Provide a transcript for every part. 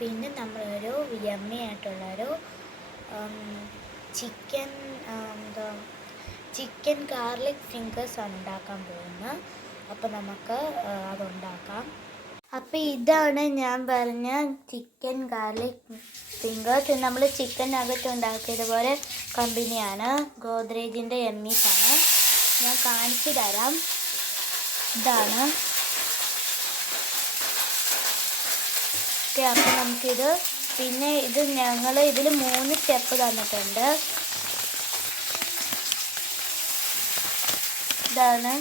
പിന്നെ നമ്മളൊരു യമ്മി ആയിട്ടുള്ളൊരു ചിക്കൻ ചിക്കൻ ഗാർലിക് ഫിംഗേഴ്സ് ആണ് ഉണ്ടാക്കാൻ പോകുന്നത്. അപ്പോൾ നമുക്ക് അതുണ്ടാക്കാം. അപ്പോൾ ഇതാണ് ഞാൻ പറഞ്ഞ ചിക്കൻ ഗാർലിക് ഫിംഗേഴ്സ്. നമ്മൾ ചിക്കൻ നഗറ്റ് ഉണ്ടാക്കിയതുപോലെ കമ്പനിയാണ്, ഗോദ്രേജിൻ്റെ എമ്മീസാണ്. ഞാൻ കാണിച്ചു തരാം. ഇതാണ്. ഓക്കെ, അപ്പോൾ നമുക്കിത് പിന്നെ ഞങ്ങൾ ഇതിൽ 3 സ്റ്റെപ്പ് തന്നിട്ടുണ്ട്. ഇതാണ്.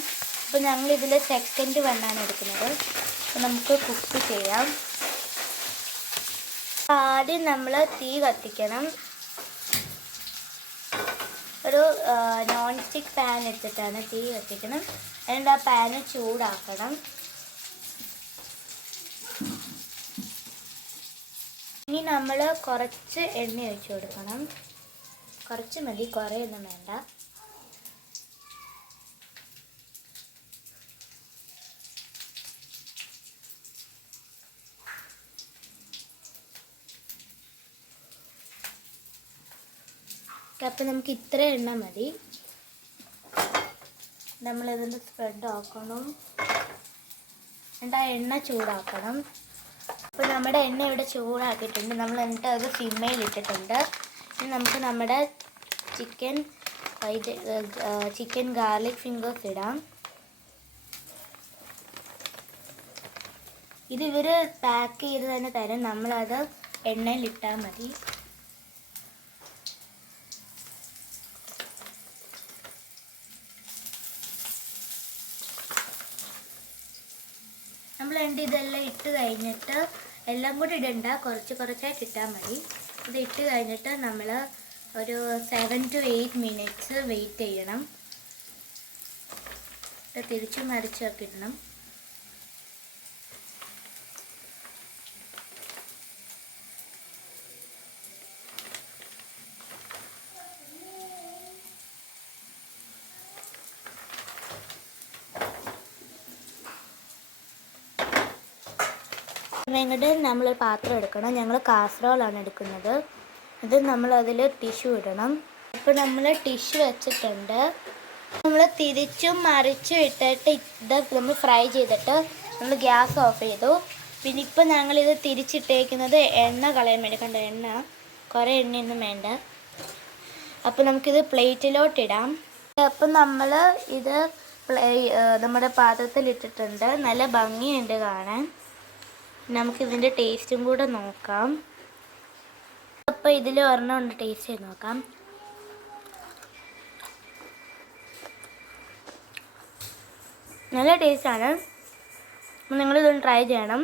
അപ്പോൾ ഞങ്ങൾ ഇതിൽ സെക്കൻഡ് വണ്ണാണ് എടുക്കുന്നത്. അപ്പോൾ നമുക്ക് കുക്ക് ചെയ്യാം. ആദ്യം നമ്മൾ തീ കത്തിക്കണം. ഒരു നോൺ സ്റ്റിക്ക് പാൻ എടുത്തിട്ടാണ് തീ കത്തിക്കണം. എന്നിട്ട് ആ പാന് ചൂടാക്കണം. ഇനി നമ്മൾ കുറച്ച് എണ്ണ ഒഴിച്ചു കൊടുക്കണം. കുറച്ച് മതി, കുറേയൊന്നും വേണ്ട. അപ്പം നമുക്ക് ഇത്ര എണ്ണ മതി. നമ്മളിതിൻ്റെ സ്പ്രെഡ് ആക്കണം. എന്നിട്ട് ആ എണ്ണ ചൂടാക്കണം. അപ്പോൾ നമ്മുടെ എണ്ണ ഇവിടെ ചൂടാക്കിയിട്ടുണ്ട്. നമ്മൾ എന്നിട്ട് അത് സിമ്മയിലിട്ടിട്ടുണ്ട്. ഇനി നമുക്ക് നമ്മുടെ ചിക്കൻ ഗാർലിക് ഫിംഗേഴ്സ് ഇടാം. ഇത് ഇവർ പാക്ക് ചെയ്ത് തന്നെ തരും. നമ്മളത് എണ്ണയിലിട്ടാൽ മതി. നമ്മൾ ഇതെല്ലാം ഇട്ട് കഴിഞ്ഞിട്ട്, എല്ലാം കൂടി ഇടണ്ട, കുറച്ച് കുറച്ചായിട്ട് ഇട്ടാൽ മതി. ഇത് ഇട്ട് കഴിഞ്ഞിട്ട് നമ്മൾ ഒരു 7 to 8 minutes വെയിറ്റ് ചെയ്യണം. തിരിച്ചു മറിച്ചൊക്കെ ഇടണം. ഇങ്ങോട്ട് നമ്മൾ പാത്രം എടുക്കണം. ഞങ്ങൾ കാസറോളാണ് എടുക്കുന്നത്. ഇത് നമ്മളതിൽ ടിഷ്യൂ ഇടണം. ഇപ്പോൾ നമ്മൾ ടിഷ്യൂ വെച്ചിട്ടുണ്ട്. നമ്മൾ തിരിച്ചും മറിച്ചും ഇട്ടിട്ട് ഇത് നമ്മൾ ഫ്രൈ ചെയ്തിട്ട് നമ്മൾ ഗ്യാസ് ഓഫ് ചെയ്തു. പിന്നെ ഇപ്പോൾ ഞങ്ങളിത് തിരിച്ചിട്ടേക്കുന്നത് എണ്ണ കളയാൻ വേണ്ടി. കണ്ട എണ്ണ, കുറേ എണ്ണയൊന്നും വേണ്ട. അപ്പോൾ നമുക്കിത് പ്ലേറ്റിലോട്ടിടാം. അപ്പം നമ്മൾ ഇത് നമ്മുടെ പാത്രത്തിലിട്ടിട്ടുണ്ട്. നല്ല ഭംഗിയുണ്ട് കാണാൻ. നമുക്കിതിൻ്റെ ടേസ്റ്റും കൂടെ നോക്കാം. അപ്പോൾ ഇതിൽ ഒരെണ്ണം ടേസ്റ്റ് ചെയ്ത് നോക്കാം. നല്ല ടേസ്റ്റാണ്. നിങ്ങളിതൊന്ന് ട്രൈ ചെയ്യണം.